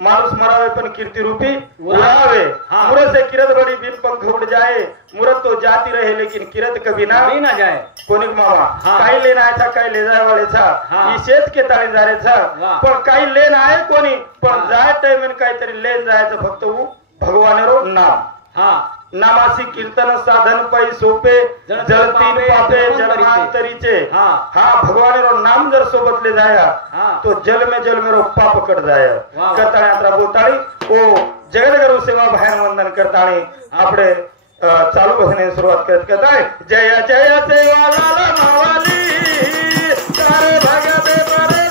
माणूस मरावे पण कीर्ति रूपी उड़ावे। मूरत से किरत बड़ी बिन पंख उड़ जाए, मूरत तो जाती रहे लेकिन किरत कभी ना जाए। कोणिक मामा काही लेना आहे था, काही ले जाय वाले था, इशेच के ताळे जारे था, पण काही लेन आहे कोणी, पण जाय टाइम काहीतरी लेन जायचं फक्त भगवानेरो नाम। नामासी कीर्तन साधन पै सोपे, जलतीन पापे जलमांतरीचे। भगवानेरो नाम जर सोबत ले जाया तो जल में रो पाप कट जाया। करताळे अंतरा बोलताळी ओ जगदगुरु सेवा भयान वंदन करताळे आपले चालू भजने सुरुवात करत आहे। जय जय सेवा लाला मावाली, सारे भगते परे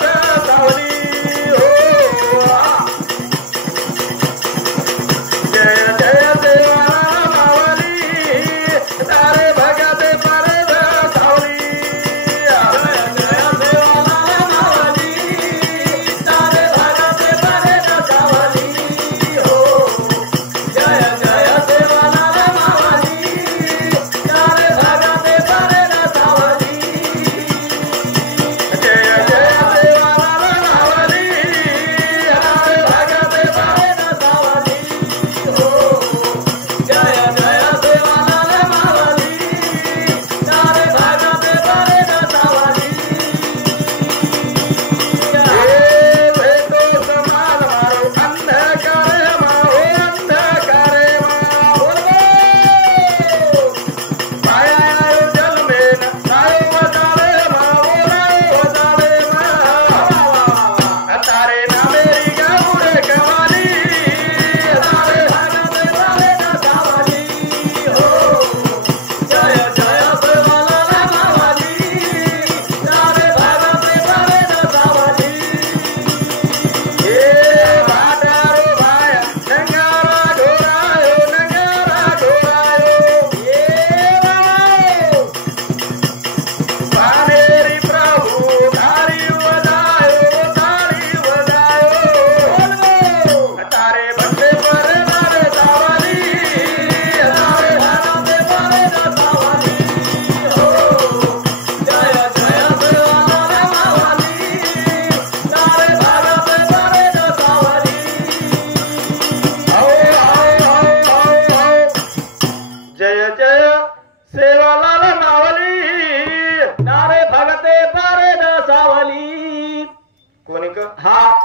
सावली हो। जय जय सेवा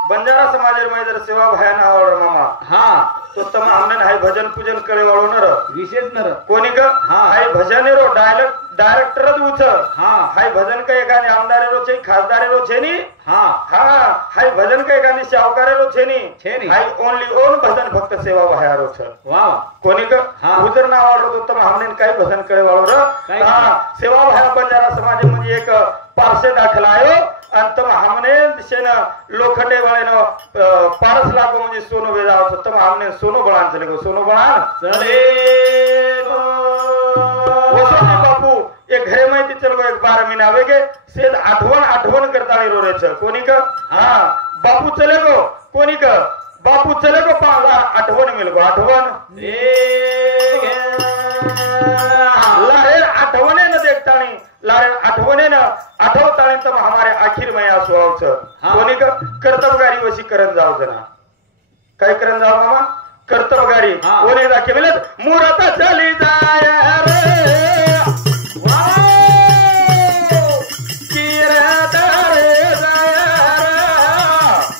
बंजारा समाज में जर सेवा भयान आवड मामा तो तम हमने हाय भजन पूजन करे वाळो नर विशेष नर कोणी ग हाय भजनेरो डायरेक्टर उच हाय भजन का एकाने आमदारेरो छे खासदारेरो छे नी हाय भजन का एकाने शावकारेरो छे नी हाय ओनली ओन भजन फक्त सेवा भयारो छ वाह कोणी ग उजर ना आवडलो तो तम हमने काय भजन करे वाळो र सेवा भया बंजारा समाज मध्ये एक पारसे दाखल आयो अंतम हमने दिशेन लोखंडे वाले पारस लाखों म्हणजे सोनो वेदा होता तम हमने सोनो बळान चले गो सोनो बळान चले गो ओसोनी बापू एक घरे माहिती चल गो एक 12 महीना आवे के सेद आठवण करताळी रो रे छ कोणी का बापू चले गो कोणी का बापू चले गो पाला आठवण मिल गो आठवण लारे आठवणे न देखताणी लारे आठवणे न आठवताणी तम हमारे आखिर में आसवाव छ कोणी का कर्तव्यगारी वशी करन जाव जना काय करन जाव मामा कर्तव्यगारी कोणी दाखविलत मुरत चली जाय रे वाव किरत रे जाय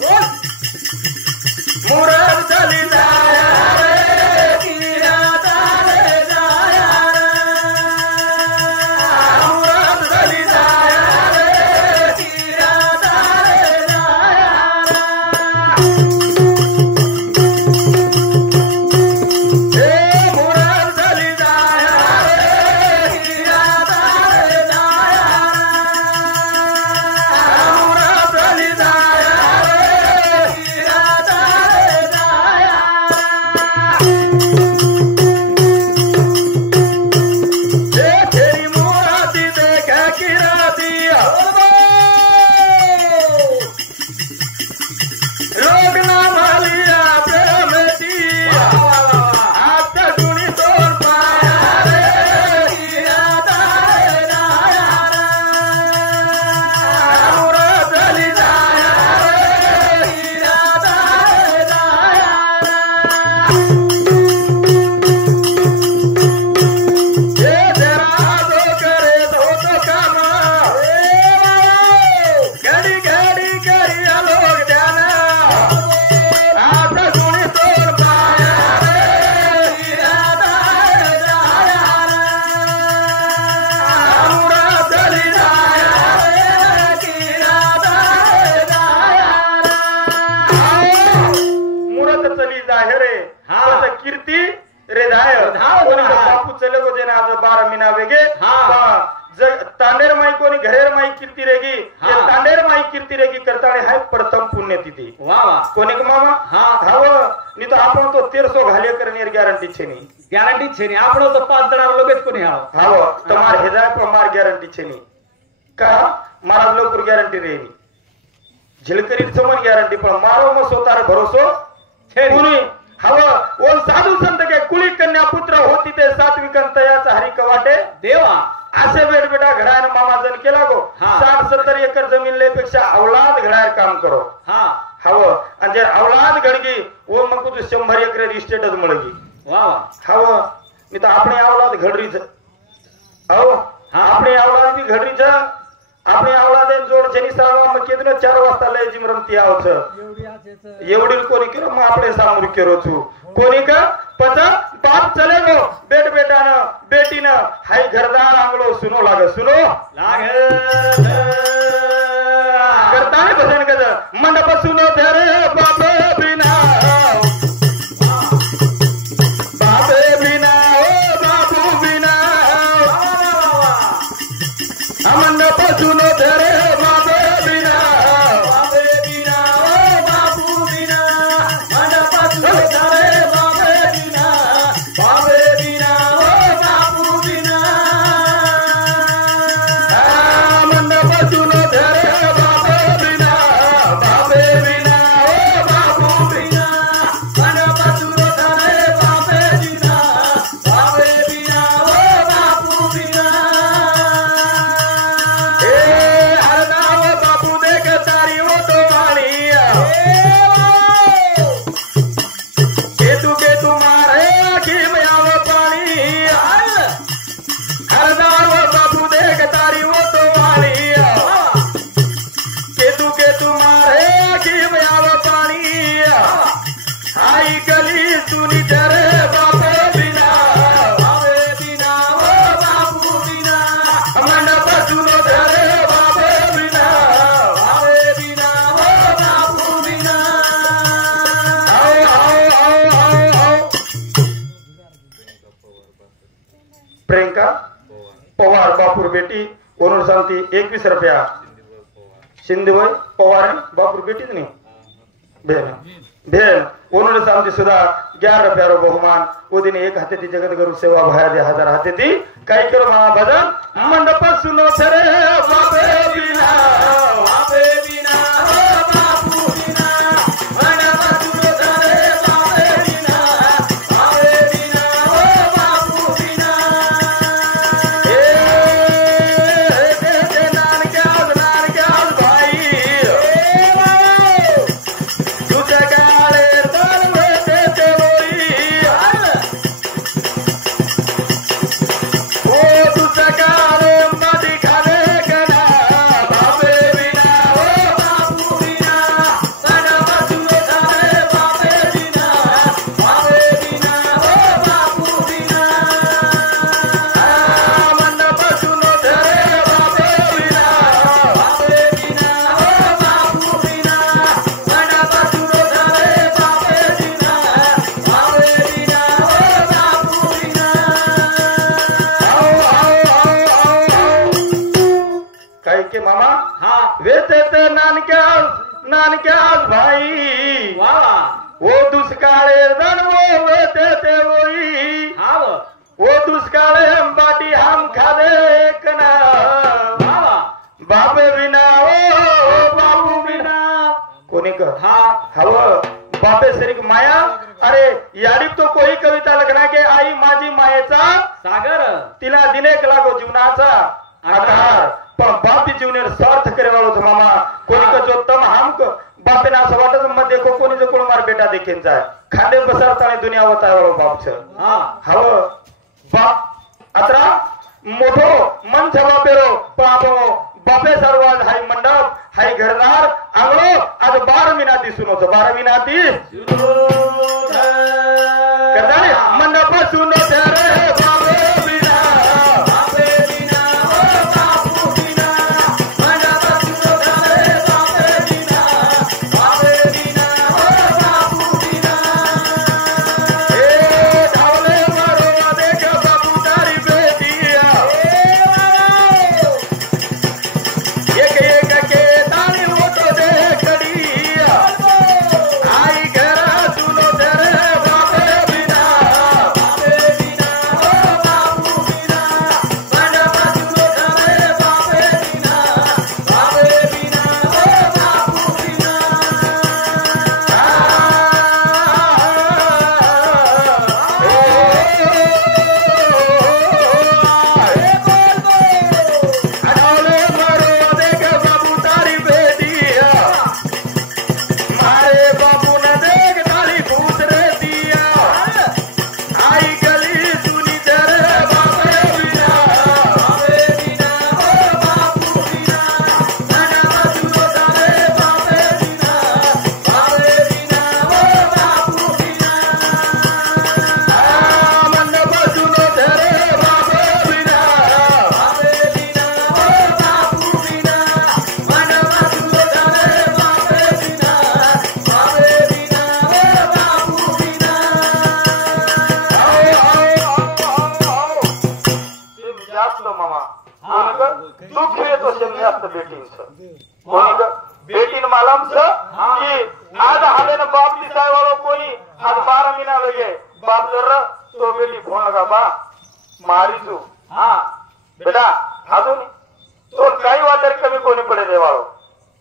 रे मुरत चली जाय रे किरत रे जाय मुरत चली जाय रे किरत रे जाय हे मुरत चली जाय रे चली जाहे रे तसं कीर्ती रे धाय बापू चले गो जे ना आज 12 महिना वेगे तांडेर माई कोणी घरेर माई कीर्ती रेगी तांडेर माई कीर्ती रेगी करताळे हाय प्रथम पुण्यतिथी कोणी मामा हाव नी तो आपण तो 1300 घाले करनेर गॅरंटी छे नी आपण तो 5 जण लोगेच कोणी हाव तुम्हार हेजा प्रमार गॅरंटी छे नी का मारा लोकर गॅरंटी रेनी झिलकरी समन गॅरंटी पण मारो म स्वतःर भरोसो छे कोणी हाव ओन साधू संत के कुळी कन्या पुत्र होती ते सात्विकन तयाचा हरी कवाटे देवा असे बेट बेटा घडायन मामा जन केला गो 60-70 एकर जमीन लेपेक्षा औलाद घडायर काम करो हाव आणि जे औलाद घडगी ओ मग तू 100 एकर इस्टेटच मळगी हाव मी तर आपणी औलाद घडरीच हाव आपणी औलाद बी घडरीच आपणी औलाद जोड जनी सावा मग केदन 4 वाजता लय जिमरमती आवच एवढी कोणी केलो मग आपले सामोर केरो छु कोणी का पचा बाप चले गो बेट बेटान बेटीन हाय घरदार आंगलो सुनो लागे करताने भजन कद मंडप सुनो धरे बाप बिना ओ बाबू बिना मंडप सुनो धरे बाप बिना ओ बाबू बिना मंडप सुनो धरे प्रियंका पवार बापूर बेटी वरून सांगती 21 रुपया शिंदेबाई पवार बापूर बेटीच नाही भेन वरून सांगती सुद्धा 11 रुपया रो बहुमान वो दिन एक हाते ती जगत गुरु सेवा भाया दे 1000 हाते ती काय करो मा भजन मंडप सुनो थरे बापे बिना ओ बापू बिना मंडप सुनो थरे बापे बिना ओ बापू बिना नानक्या भाई वो दुष्काळे रणवो ते वोई वो दुष्काळे हम बाटी हम खादे कना बाबे बिना ओ बाबू बिना कोणी क हव बापे सरीक माया अरे याडी तो कोई कविता लखना के आई माझी मायेचा सागर तिला दिनेक लागो जीवनाचा आधार पण बाप जीवनेर स्वार्थ करे वाळो मामा कोणी का जो तम हमक बापे ना असं वाटत मत देखो कोणी जो कोण मार बेटा देखेन जाय खांदे बसरताने दुनिया होता वाळो बापच हव बाप अत्रा मोठो मन जमा पेरो पापो बापे सर्वात हाय मंडप हाय घरदार आंगलो आज 12 मिनाती सुनो 12 मिनाती सुनो करदाने मंडप सुनो रे बाबे बिना बाबे बिना ओ बापू बिना मंडप सुनो रे बाबे बिना ओ बापू बिना गे बाप जरा तो बेटी फोन लगा बा मारीचू हा बेटा अजून तो काही वाटर कमी कोणी पडे देवाळो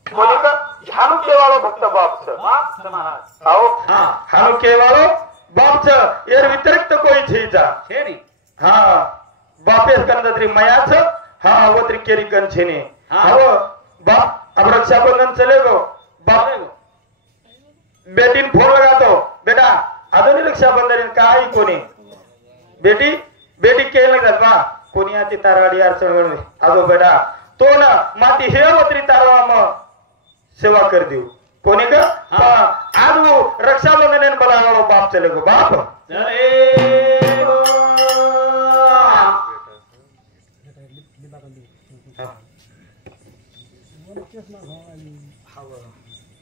कोणी का हानू केवाळो फक्त बापच आओ हानू केवाळो बापच एर व्यतिरिक्त कोई छीचा छेनी हा बापेस कंदत्री मयाच हा अवतरी केरी कंछेने हाव बाप अब रक्षाबंधन चले गो बाप बेटीन फोन लगातो बेटा अजून रक्षाबंधन काय कोणी बेटी बेटी के लगत बा कोणी आती तारवाडी अडचण गणवे आजो बेटा तो ना माती हे अवतरी तारवा म सेवा कर देऊ कोणी का आज वो रक्षाबंधन बोलावो बाप चले गो बाप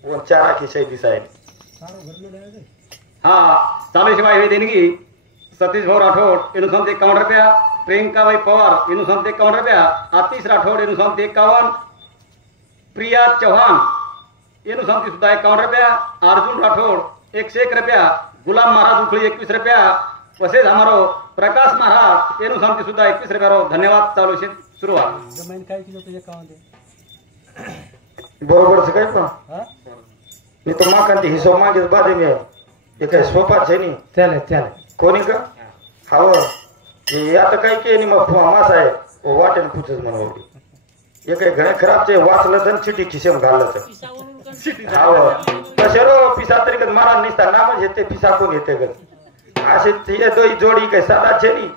वो चारा की शैली साहेब हाँ चालीस भाई हुई देनगी सतीश भाऊ राठौड़ इन 51 रुपया प्रियंका भाई पवार इन 51 रुपया आतिश राठौड़ इन 51 प्रिया चौहान इन सुद्धा 51 रुपया अर्जुन राठौड़ 101 रुपया गुलाम महाराज उखली 21 रुपया तसेच हमारो प्रकाश महाराज इन सुद्धा 21 रुपया रो धन्यवाद चालू से सुरुवात बरोबर से काय पण मी तो माकांती हिशोब मागेच बादे मी हे काय सोपा छे नी चले चले कोणी का हाव हे आता काय के नी मग मास आहे ओ वाटेन पुचच म्हणवली हे काय घणे खराब छे वाचलं तर चिठी खिशेम घाललं तर हाव कशरो पिसा तरी महाराज निस्ता नाम घेते पिसा कोण घेते ग असे ते दोई जोडी काय साधा छे नी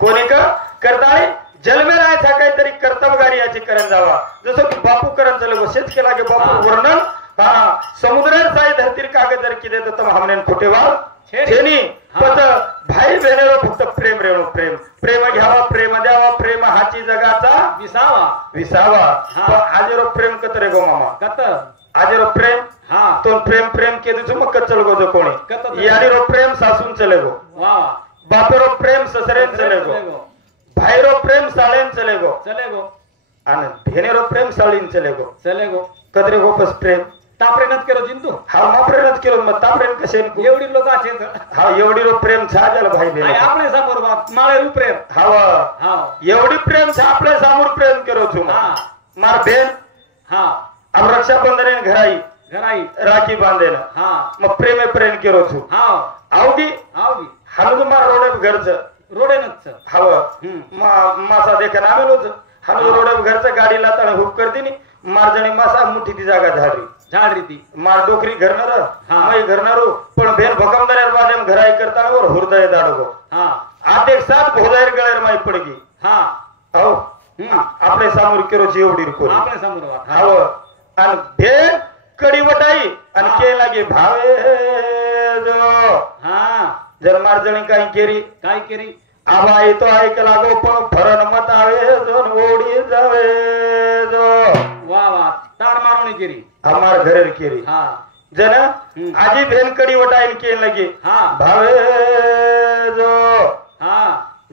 कोणी का करताय जन्मे राहायचा काहीतरी कर्तव्यगारी याची करण जावा जसं की बापू करण चले शेत केला की बापू वर्णन हा समुद्रात साई धरती कागद जर किदे तर हमने खोटेवाल छेनी पत भाई बहिणीवर फक्त प्रेम रेणू प्रेम प्रेम घ्यावा प्रेम द्यावा प्रेम हाची जगाचा विसावा विसावा आजेरो प्रेम कतरे गो मामा कत आजेरो प्रेम हा तो प्रेम प्रेम के दिसू मग कचल गो जो कोणी याडीरो प्रेम सासून चले गो वा बापेरो प्रेम ससरेन चले गो भाईरो प्रेम साळेन चले गो आणि भेनेरो प्रेम साळीन चले गो कदरे गो पस प्रेम ताप्रेनच केलो जिंतू हा माप्रेनच केलो मग ताप्रेन कसे एवढी लोक आहेत हा एवढी रो प्रेम छाजल भाई भेने आपले समोर बाप माळे प्रेम हा एवढी प्रेम छा आपले समोर प्रेम करो छु मार बेन हा अब रक्षाबंधन घराई राखी बांधेन हा मग प्रेम प्रेम करो छु हा आवगी हनुद मार रोडे घरच रोडेनच हव मासा देखा नामेलोच हनुद रोडे घरच गाडीला तळ हुक करती नी मारजणी मासा मुठी ती जागा झाडरी ती मार डोकरी घरणार मई घरणारो पण बेन भकमदार बाजम घराई करताना वर हृदय दाडगो आत एक साथ भोदायर गळेर माई पडगी हो आपले समोर केरो एवढी रुको आपले समोर हव आणि बेन कडी वटाई आणि के लागे भावे जो जर मारजणी काय केरी आबा येतो ऐक लागो पण फरण मत आवे जोन ओढी जावे जो वा तार मारून केरी हमार घरेर केरी जन आजी भेन कडी वटाईन के लगे भावे जो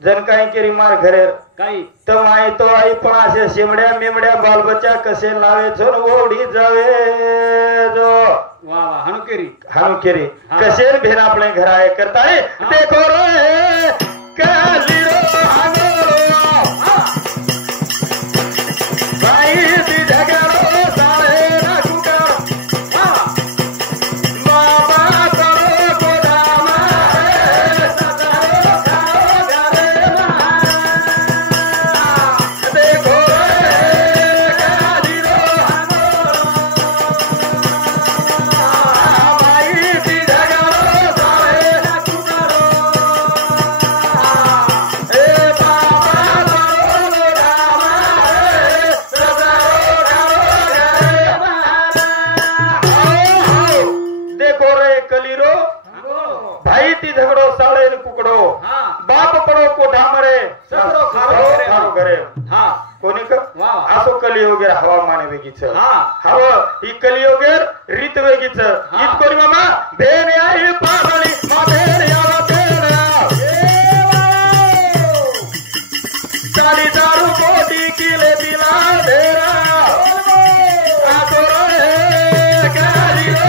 जन काही केरी मार घरेर काही तर माई तो आई पण असे शेमड्या मेमड्या बालबच्चा कसे लावे जोन ओढी जावे जो वा हानू केरी कसे भेन आपले घर आहे करताय देखो रे कालीरो कलियोगेर हवामान वेगीच हव ही कलियोगेर रीत वेगीच इत कोणी मामा भेन आई पाहली मा भेन यावा भेन साडी दारू कोटी किले दिला देरा आतोर हे कालियो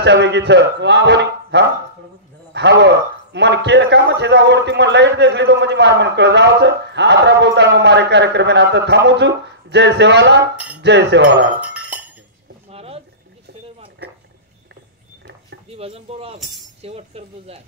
तशा वेगीच कोणी हा हवं मन केलं का मग आवडती मग लाईट देखली तो म्हणजे मार मन कळ जावचं आता बोलता मग मारे कार्यक्रम आता थांबूच जय सेवालाल जय सेवालाल महाराज भजन बोला शेवट करतो जाय